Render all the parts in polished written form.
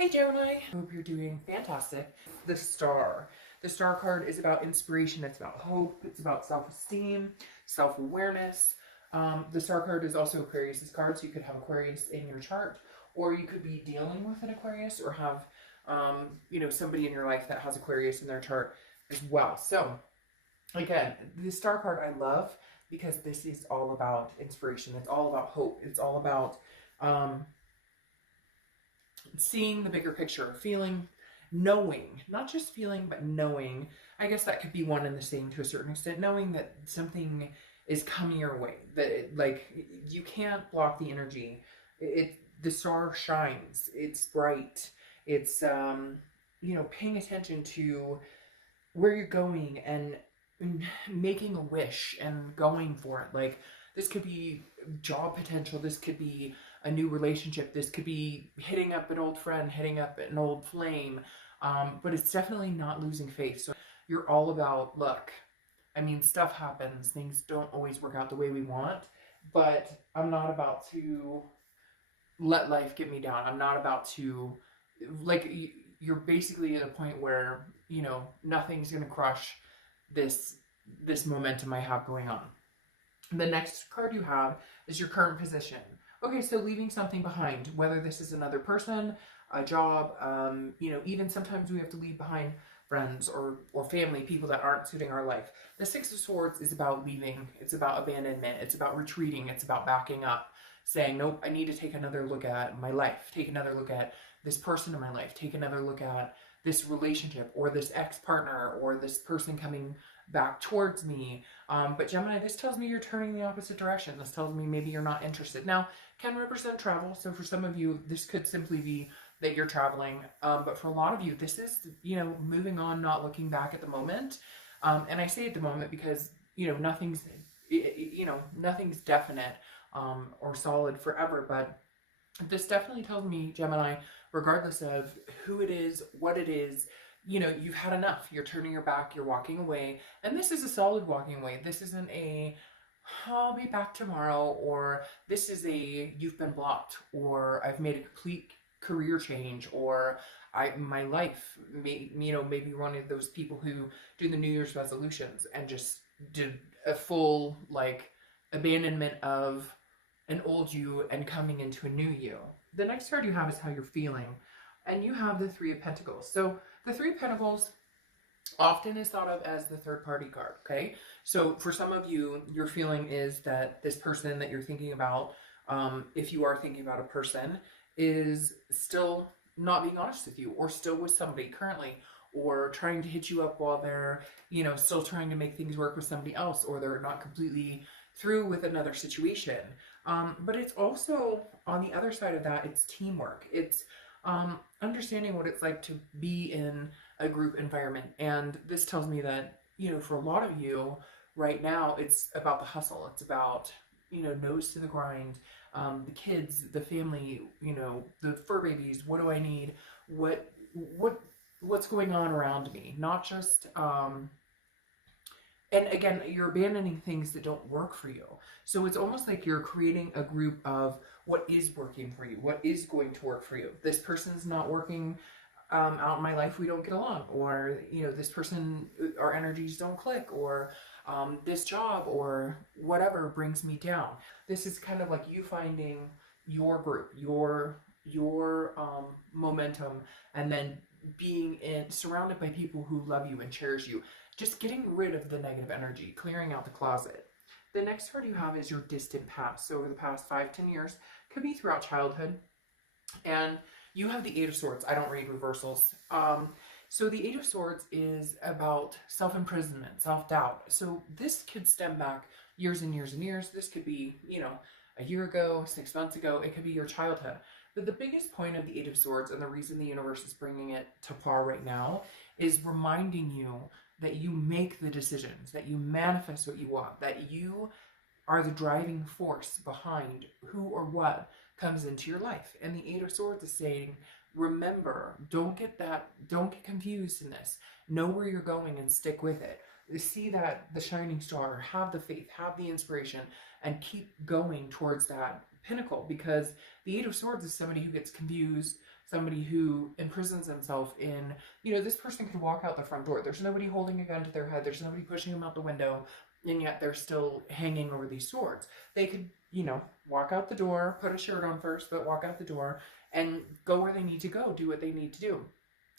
Hey Gemini, hope you're doing fantastic. The Star. The Star card is about inspiration, it's about hope, it's about self-esteem, self-awareness. The Star card is also Aquarius's card, so you could have Aquarius in your chart, or you could be dealing with an Aquarius, or have somebody in your life that has Aquarius in their chart as well. So again, the Star card I love because this is all about inspiration. It's all about hope. It's all about seeing the bigger picture, feeling, knowing, not just feeling, but knowing. I guess that could be one and the same to a certain extent, knowing that something is coming your way, that you can't block the energy. The star shines, it's bright, it's paying attention to where you're going and making a wish and going for it. Like, this could be job potential, this could be a new relationship, this could be hitting up an old friend, hitting up an old flame, but it's definitely not losing faith. So you're all about luck. I mean, stuff happens, things don't always work out the way we want, but I'm not about to let life get me down. I'm not about to, you're basically at a point where, nothing's gonna crush this momentum I have going on. The next card you have is your current position. Okay, so leaving something behind, whether this is another person, a job, even sometimes we have to leave behind friends or family, people that aren't suiting our life. The Six of Swords is about leaving, it's about abandonment, it's about retreating, it's about backing up, saying, nope, I need to take another look at my life, take another look at this person in my life, take another look at this relationship or this ex-partner or this person coming back towards me. But Gemini, this tells me you're turning the opposite direction. This tells me maybe you're not interested. Now, can represent travel. So for some of you, this could simply be that you're traveling. But for a lot of you, this is, moving on, not looking back at the moment. And I say at the moment because, nothing's definite or solid forever. But this definitely tells me, Gemini, regardless of who it is, what it is, you've had enough. You're turning your back, you're walking away. And this is a solid walking away. This isn't a, I'll be back tomorrow, or this is a, you've been blocked, or I've made a complete career change, or my life, maybe one of those people who do the New Year's resolutions and just did a full, abandonment of an old you and coming into a new you. The next card you have is how you're feeling. And you have the Three of Pentacles. So the Three of Pentacles often is thought of as the third party card, okay? So for some of you, your feeling is that this person that you're thinking about, if you are thinking about a person, is still not being honest with you, or still with somebody currently, or trying to hit you up while they're, still trying to make things work with somebody else, or they're not completely through with another situation. But it's also, on the other side of that, it's teamwork. It's understanding what it's like to be in a group environment. And this tells me that, for a lot of you right now, it's about the hustle. It's about, nose to the grind, the kids, the family, the fur babies. What do I need? What's going on around me? Not just, and again, you're abandoning things that don't work for you. So it's almost like you're creating a group of what is working for you, what is going to work for you. This person's not working out in my life, we don't get along, or this person, our energies don't click, or this job or whatever brings me down. This is kind of like you finding your group, your momentum, and then being surrounded by people who love you and cherish you. Just getting rid of the negative energy, clearing out the closet. The next card you have is your distant past. So over the past 5-10 years, could be throughout childhood. And you have the Eight of Swords. I don't read reversals. So the Eight of Swords is about self-imprisonment, self-doubt. So this could stem back years and years and years. This could be, a year ago, 6 months ago. It could be your childhood. But the biggest point of the Eight of Swords, and the reason the universe is bringing it to par right now, is reminding you that you make the decisions, that you manifest what you want, that you are the driving force behind who or what comes into your life. And the Eight of Swords is saying, remember, don't get confused in this. Know where you're going and stick with it. See that the shining star, have the faith, have the inspiration, and keep going towards that pinnacle, because the Eight of Swords is somebody who gets confused, somebody who imprisons themselves in, you know, this person could walk out the front door. There's nobody holding a gun to their head. There's nobody pushing them out the window, and yet they're still hanging over these swords. They could, you know, walk out the door, put a shirt on first, but walk out the door and go where they need to go, do what they need to do.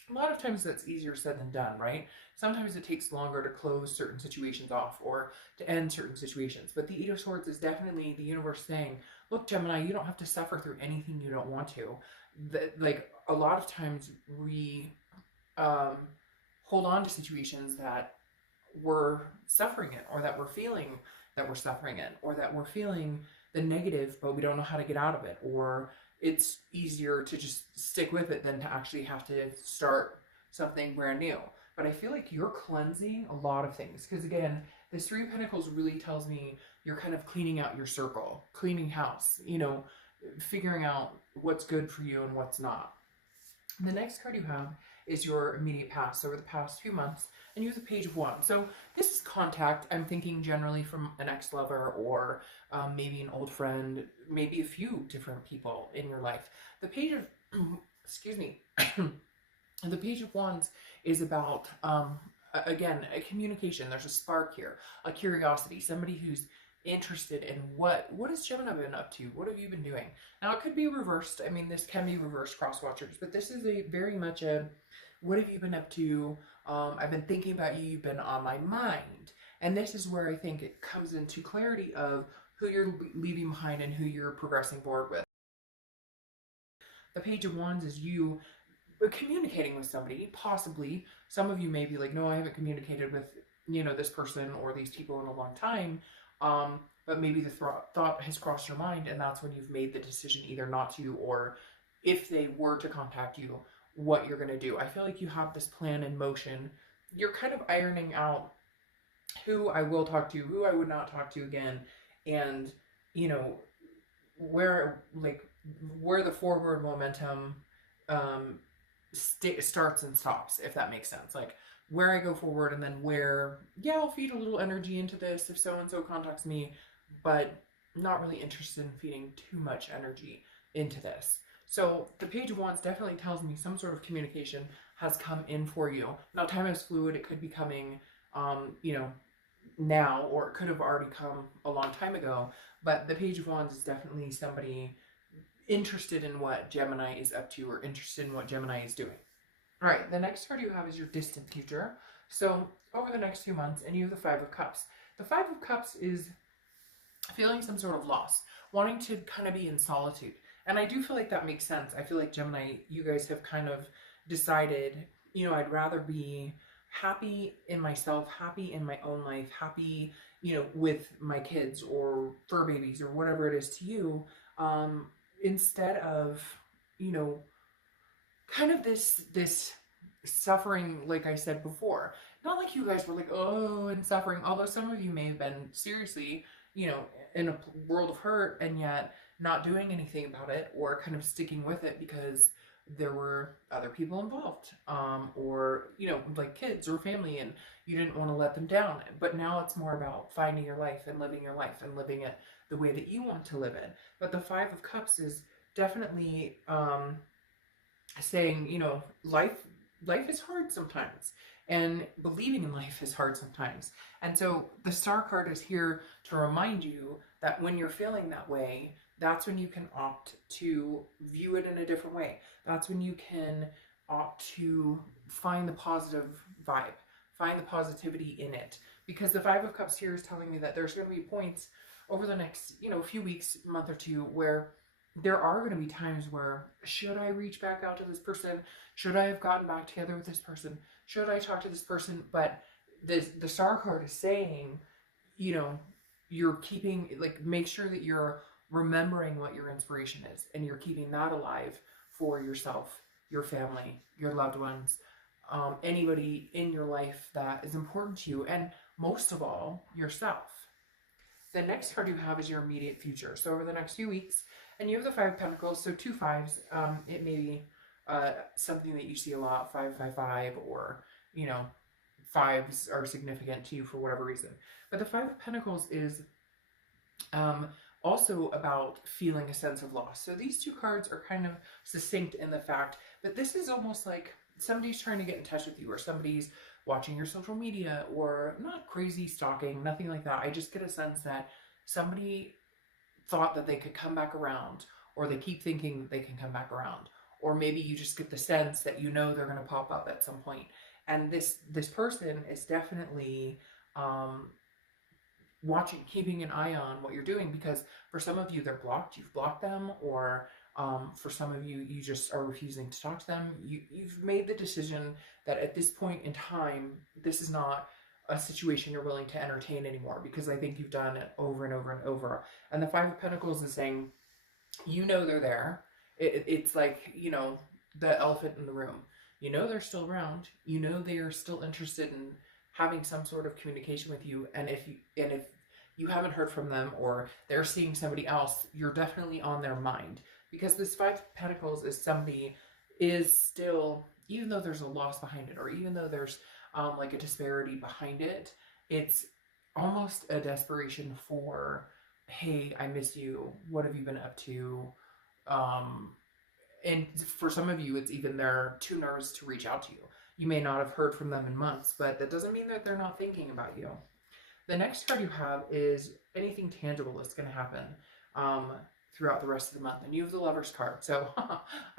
A lot of times that's easier said than done, right? Sometimes it takes longer to close certain situations off or to end certain situations. But the Eight of Swords is definitely the universe saying, look, Gemini, you don't have to suffer through anything you don't want to. Like, a lot of times we hold on to situations that we're suffering in, or that we're feeling that we're suffering in, or that we're feeling the negative, but we don't know how to get out of it, or it's easier to just stick with it than to actually have to start something brand new. But I feel like you're cleansing a lot of things, because again, this Three of Pentacles really tells me you're kind of cleaning out your circle, cleaning house, you know, figuring out what's good for you and what's not. The next card you have is your immediate past, over the past few months, and you have the Page of Wands. So this is contact. I'm thinking generally from an ex-lover, or maybe an old friend, maybe a few different people in your life. The Page of, excuse me, the Page of Wands is about, again, a communication. There's a spark here, a curiosity, somebody who's interested in what has Gemini been up to? What have you been doing? Now, it could be reversed. I mean, this can be reversed cross watchers, but this is a very much a, what have you been up to? I've been thinking about you. You've been on my mind. And this is where I think it comes into clarity of who you're leaving behind and who you're progressing forward with. The Page of Wands is you communicating with somebody, possibly. Some of you may be like, no, I haven't communicated with, you know, this person or these people in a long time. But maybe the thought has crossed your mind, and that's when you've made the decision either not to, or if they were to contact you, what you're going to do. I feel like you have this plan in motion. You're kind of ironing out who I will talk to, who I would not talk to again, and, you know, where the forward momentum starts and stops, if that makes sense. Like, where I go forward, and then where, yeah, I'll feed a little energy into this if so-and-so contacts me, but not really interested in feeding too much energy into this. So the Page of Wands definitely tells me some sort of communication has come in for you. Now, time is fluid. It could be coming, you know, now, or it could have already come a long time ago. But the Page of Wands is definitely somebody interested in what Gemini is up to, or interested in what Gemini is doing. All right, the next card you have is your distant future. So over the next 2 months, and you have the Five of Cups. The Five of Cups is feeling some sort of loss, wanting to kind of be in solitude. And I do feel like that makes sense. I feel like Gemini, you guys have kind of decided, you know, I'd rather be happy in myself, happy in my own life, happy, you know, with my kids or fur babies or whatever it is to you, instead of, you know, kind of this suffering, like I said before. Not like you guys were like, oh, and suffering, although some of you may have been seriously, you know, in a world of hurt, and yet not doing anything about it, or kind of sticking with it because there were other people involved, or, you know, like kids or family, and you didn't want to let them down. But now it's more about finding your life and living your life and living it the way that you want to live it. But the Five of Cups is definitely saying, you know, life is hard sometimes, and believing in life is hard sometimes. And so the Star card is here to remind you that when you're feeling that way, that's when you can opt to view it in a different way. That's when you can opt to find the positive vibe, find the positivity in it. Because the Five of Cups here is telling me that there's going to be points over the next, you know, few weeks, month or two, where there are going to be times where, should I reach back out to this person? Should I have gotten back together with this person? Should I talk to this person? But the Star card is saying, you know, you're keeping, like, make sure that you're remembering what your inspiration is, and you're keeping that alive for yourself, your family, your loved ones, anybody in your life that is important to you, and most of all, yourself. The next card you have is your immediate future. So over the next few weeks, and you have the Five of Pentacles, so 2 5s. It may be something that you see a lot, 5 5 5, or, you know, 5s are significant to you for whatever reason. But the Five of Pentacles is also about feeling a sense of loss. So these two cards are kind of succinct in the fact that this is almost like somebody's trying to get in touch with you, or somebody's watching your social media, or not crazy stalking, nothing like that. I just get a sense that somebody thought that they could come back around, or they keep thinking they can come back around, or maybe you just get the sense that you know they're going to pop up at some point. And this person is definitely watching, keeping an eye on what you're doing, because for some of you they're blocked, you've blocked them, or for some of you, you just are refusing to talk to them. You've made the decision that at this point in time, this is not a situation you're willing to entertain anymore, because I think you've done it over and over and over. And the Five of Pentacles is saying, you know they're there. It's like, you know, the elephant in the room. You know they're still around. You know they are still interested in having some sort of communication with you. And if you haven't heard from them, or they're seeing somebody else, you're definitely on their mind. Because this Five of Pentacles is somebody is still, even though there's a loss behind it, or even though there's like a disparity behind it, it's almost a desperation for, hey, I miss you. What have you been up to? And for some of you, it's even they're too nervous to reach out to you. You may not have heard from them in months, but that doesn't mean that they're not thinking about you. The next card you have is anything tangible that's going to happen throughout the rest of the month. And you have the Lover's card. So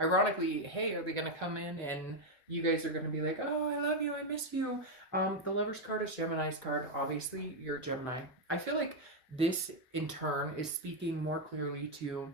ironically, hey, are they going to come in and you guys are going to be like, oh, I love you, I miss you. The Lover's card is Gemini's card. Obviously, you're Gemini. I feel like this, in turn, is speaking more clearly to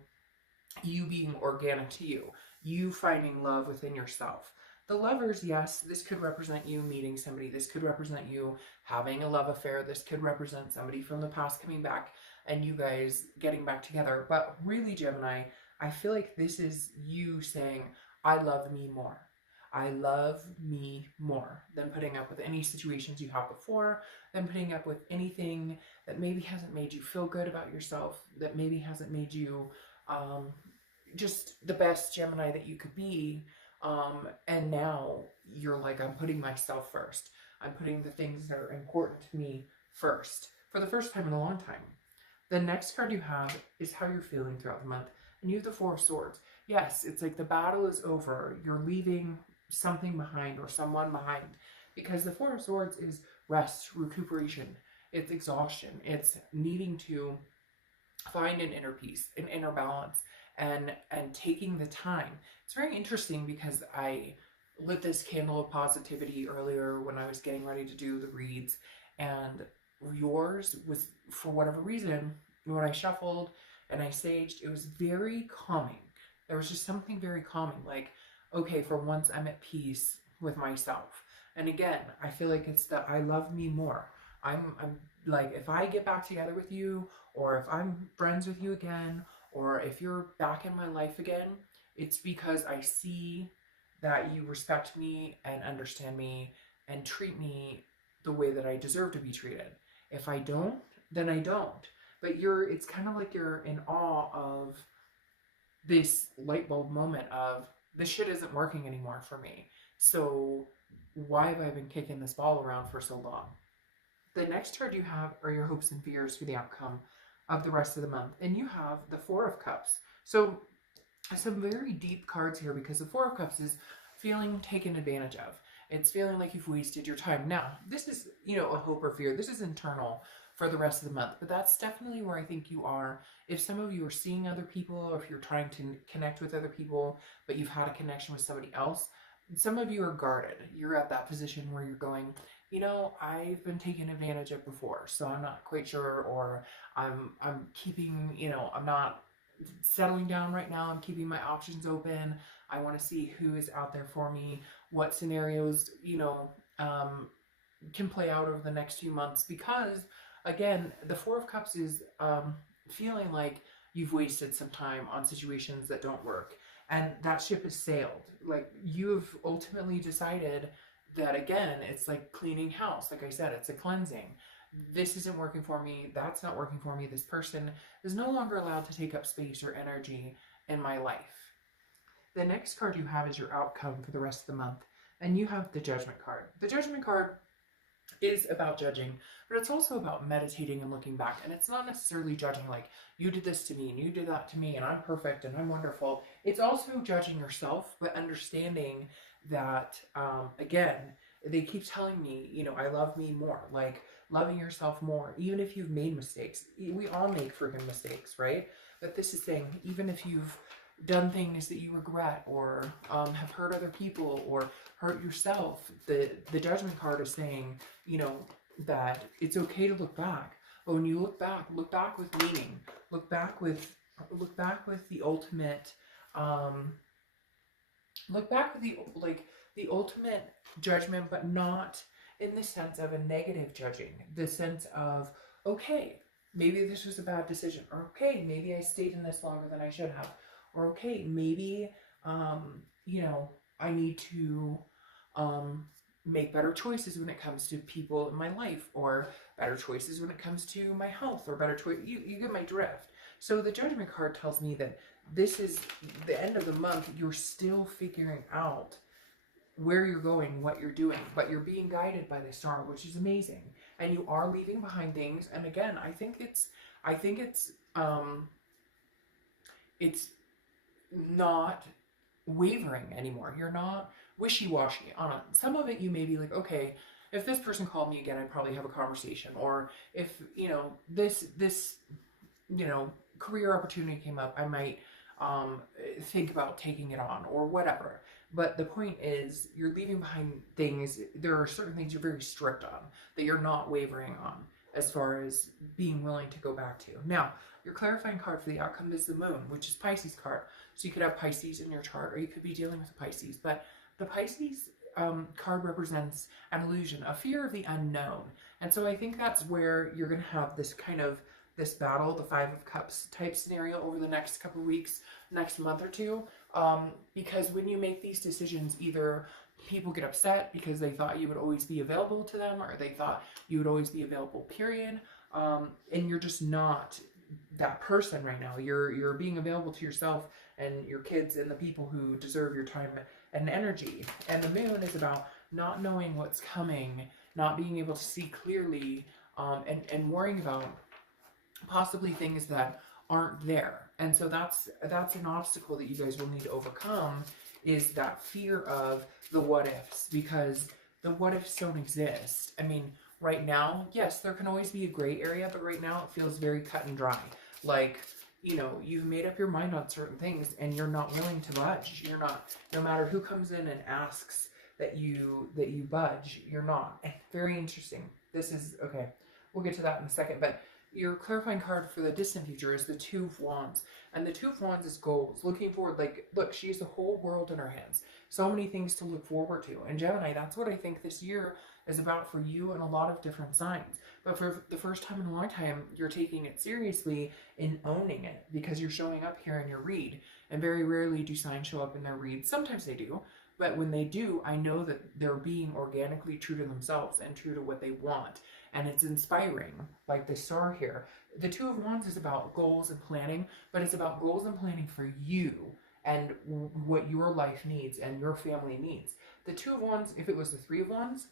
you being organic to you. You finding love within yourself. The Lovers, yes, this could represent you meeting somebody. This could represent you having a love affair. This could represent somebody from the past coming back and you guys getting back together. But really, Gemini, I feel like this is you saying, I love me more. I love me more than putting up with any situations you have before, than putting up with anything that maybe hasn't made you feel good about yourself, that maybe hasn't made you just the best Gemini that you could be. And now you're like, I'm putting myself first. I'm putting the things that are important to me first, for the first time in a long time. The next card you have is how you're feeling throughout the month. And you have the Four of Swords. Yes, it's like the battle is over. You're leaving something behind, or someone behind. Because the Four of Swords is rest, recuperation. It's exhaustion. It's needing to find an inner peace, an inner balance, and taking the time. It's very interesting because I lit this candle of positivity earlier when I was getting ready to do the reads, and yours was, for whatever reason, when I shuffled and I saged, it was very calming. There was just something very calming, like, okay, for once I'm at peace with myself. And again, I feel like it's that I love me more. I'm like, if I get back together with you, or if I'm friends with you again, or if you're back in my life again, it's because I see that you respect me and understand me and treat me the way that I deserve to be treated. If I don't, then I don't. But it's kind of like you're in awe of this light bulb moment of, this shit isn't working anymore for me. So why have I been kicking this ball around for so long? The next card you have are your hopes and fears for the outcome of the rest of the month. And you have the Four of Cups. So some very deep cards here, because the Four of Cups is feeling taken advantage of. It's feeling like you've wasted your time. Now, this is, a hope or fear. This is internal for the rest of the month, but that's definitely where I think you are. If some of you are seeing other people, or if you're trying to connect with other people, but you've had a connection with somebody else, some of you are guarded. You're at that position where you're going, I've been taken advantage of before, so I'm not quite sure, or I'm keeping, I'm not settling down right now. I'm keeping my options open. I want to see who is out there for me, what scenarios, can play out over the next few months, because again, the Four of Cups is feeling like you've wasted some time on situations that don't work, and that ship has sailed. Like, you've ultimately decided that, again, it's like cleaning house. Like I said, it's a cleansing. This isn't working for me. That's not working for me. This person is no longer allowed to take up space or energy in my life. The next card you have is your outcome for the rest of the month, and you have the Judgment card. The Judgment card is about judging, but it's also about meditating and looking back. And it's not necessarily judging like, you did this to me and you did that to me and I'm perfect and I'm wonderful. It's also judging yourself, but understanding that, again, they keep telling me, you know, I love me more, like loving yourself more, even if you've made mistakes. We all make freaking mistakes, right? But this is saying, even if you've done things that you regret, or have hurt other people or hurt yourself, the judgment card is saying, you know, that it's okay to look back. But when you look back with meaning, look back with the ultimate, um, look back with the, like, the ultimate judgment, but not in the sense of a negative judging, the sense of, okay, maybe this was a bad decision, or okay, maybe I stayed in this longer than I should have, or okay, maybe, you know, I need to, make better choices when it comes to people in my life, or better choices when it comes to my health, or better choice. You get my drift. So the judgment card tells me that this is the end of the month. You're still figuring out where you're going, what you're doing, but you're being guided by the star, which is amazing. And you are leaving behind things. And again, I think it's not wavering anymore. You're not wishy-washy on it. Some of it you may be like, okay, if this person called me again, I'd probably have a conversation. Or if, you know, this you know, career opportunity came up, I might think about taking it on or whatever. But the point is, you're leaving behind things. There are certain things you're very strict on that you're not wavering on as far as being willing to go back to. Now, your clarifying card for the outcome is the moon, which is Pisces card. So you could have Pisces in your chart, or you could be dealing with a Pisces. But the Pisces card represents an illusion, a fear of the unknown. And so I think that's where you're going to have this kind of this battle, the Five of Cups type scenario over the next couple of weeks, next month or two. Because when you make these decisions, either people get upset because they thought you would always be available to them, or they thought you would always be available, period. And you're just not that person right now. You're being available to yourself and your kids and the people who deserve your time and energy. And the moon is about not knowing what's coming, not being able to see clearly, and worrying about possibly things that aren't there. And so that's an obstacle that you guys will need to overcome, is that fear of the what ifs, because the what ifs don't exist. I mean, right now, yes, there can always be a gray area, but right now it feels very cut and dry. Like, you know, you've made up your mind on certain things and you're not willing to budge. You're not, no matter who comes in and asks that you budge, you're not. Very interesting. This is, okay, we'll get to that in a second, but your clarifying card for the distant future is the Two of Wands. And the Two of Wands is goals, looking forward. Like, look, she has the whole world in her hands. So many things to look forward to. And Gemini, that's what I think this year is about for you and a lot of different signs. But for the first time in a long time, you're taking it seriously and owning it, because you're showing up here in your read. And very rarely do signs show up in their reads. Sometimes they do. But when they do, I know that they're being organically true to themselves and true to what they want. And it's inspiring, like the star here. The Two of Wands is about goals and planning, but it's about goals and planning for you and what your life needs and your family needs. The Two of Wands, if it was the Three of Wands,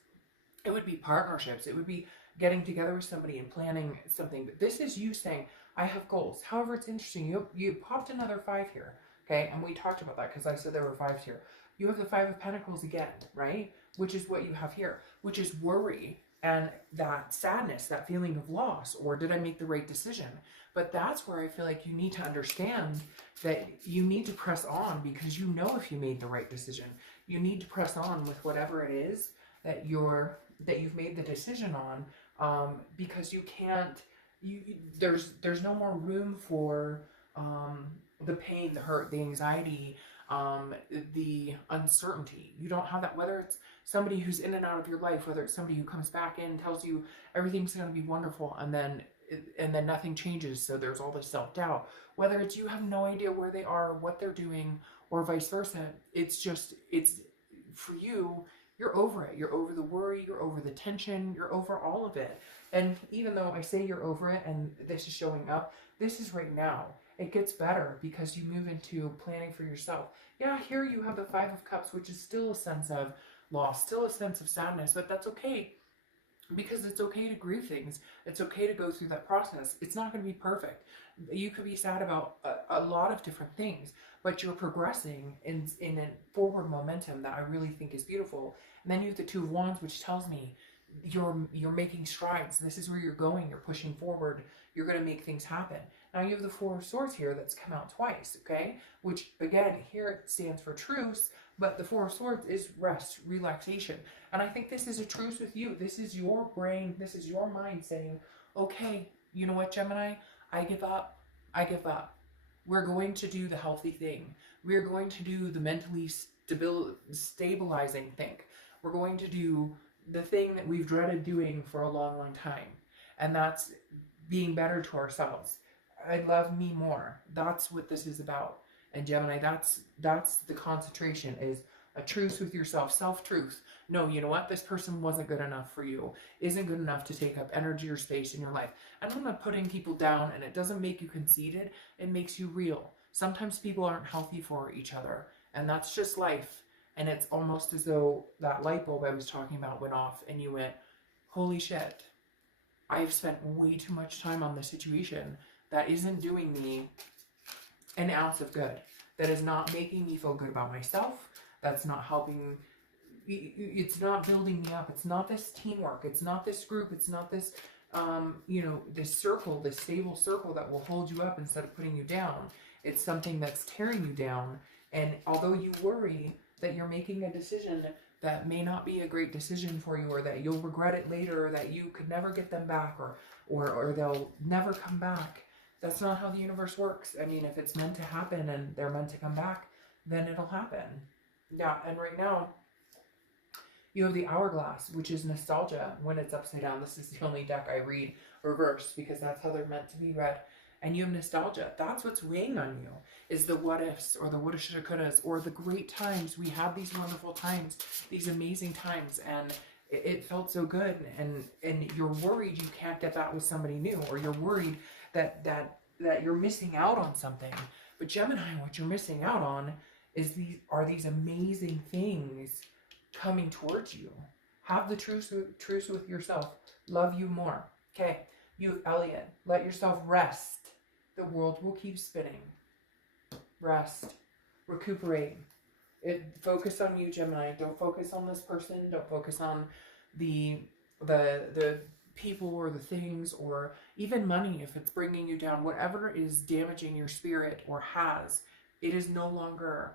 it would be partnerships. It would be getting together with somebody and planning something. But this is you saying, I have goals. However, it's interesting. You popped another 5 here, okay? And we talked about that because I said there were 5s here. You have the 5 of Pentacles again, right? Which is what you have here, which is worry and that sadness, that feeling of loss, or did I make the right decision? But that's where I feel like you need to understand that you need to press on, because you know if you made the right decision. You need to press on with whatever it is that you've made the decision on, because you can't. There's no more room for the pain, the hurt, the anxiety, the uncertainty. You don't have that, whether it's somebody who's in and out of your life, whether it's somebody who comes back in, tells you everything's going to be wonderful, and then nothing changes, so there's all this self-doubt, whether it's you have no idea where they are, what they're doing, or vice versa. It's for you, you're over it. You're over the worry, you're over the tension, you're over all of it. And even though I say you're over it and this is showing up, this is right now. It gets better because you move into planning for yourself. Yeah, here you have the 5 of Cups, which is still a sense of loss, still a sense of sadness, but that's okay. because it's okay to grieve things. It's okay to go through that process. It's not going to be perfect. You could be sad about a lot of different things, but you're progressing in a forward momentum that I really think is beautiful. And then you have the Two of Wands, which tells me you're making strides. This is where you're going. You're pushing forward. You're going to make things happen. Now you have the Four of Swords here that's come out twice, okay? Which, again, here it stands for truce, but the Four of Swords is rest, relaxation. And I think this is a truce with you. This is your brain, this is your mind saying, okay, you know what, Gemini? I give up. I give up. We're going to do the healthy thing. We're going to do the mentally stabilizing thing. We're going to do the thing that we've dreaded doing for a long, long time. And that's being better to ourselves. I love me more. That's what this is about. And Gemini, that's the concentration, is a truce with yourself, self-truth. No, you know what? This person wasn't good enough for you, isn't good enough to take up energy or space in your life. And I'm not putting people down, and it doesn't make you conceited. It makes you real. Sometimes people aren't healthy for each other, and that's just life. And it's almost as though that light bulb I was talking about went off, and you went, holy shit, I've spent way too much time on this situation that isn't doing me an ounce of good. That is not making me feel good about myself. That's not helping. It's not building me up. It's not this teamwork. It's not this group. It's not this, this circle, this stable circle that will hold you up instead of putting you down. It's something that's tearing you down. And although you worry that you're making a decision that may not be a great decision for you, or that you'll regret it later, or that you could never get them back, or they'll never come back, that's not how the universe works. I mean, if it's meant to happen and they're meant to come back, then it'll happen. Yeah, and right now, you have the Hourglass, which is nostalgia when it's upside down. This is the only deck I read reversed because that's how they're meant to be read. And you have nostalgia. That's what's weighing on you, is the what ifs, or the woulda, shoulda, couldas, or the great times. We had these wonderful times, these amazing times, and it felt so good. And you're worried you can't get that with somebody new, or you're worried that you're missing out on something. But Gemini, what you're missing out on is these amazing things coming towards you. Have the truce with yourself. Love you more. Okay, you, Elliot, let yourself rest. The world will keep spinning. Rest. Recuperate. Focus on you, Gemini. Don't focus on this person. Don't focus on the people or the things, or even money if it's bringing you down. Whatever is damaging your spirit, or it is no longer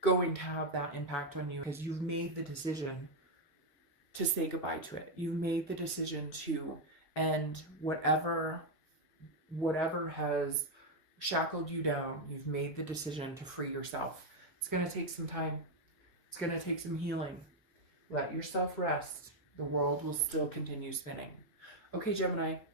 going to have that impact on you, because you've made the decision to say goodbye to it. You've made the decision to end whatever has shackled you down. You've made the decision to free yourself. It's going to take some time. It's going to take some healing. Let yourself rest. The world will still continue spinning. Okay, Gemini,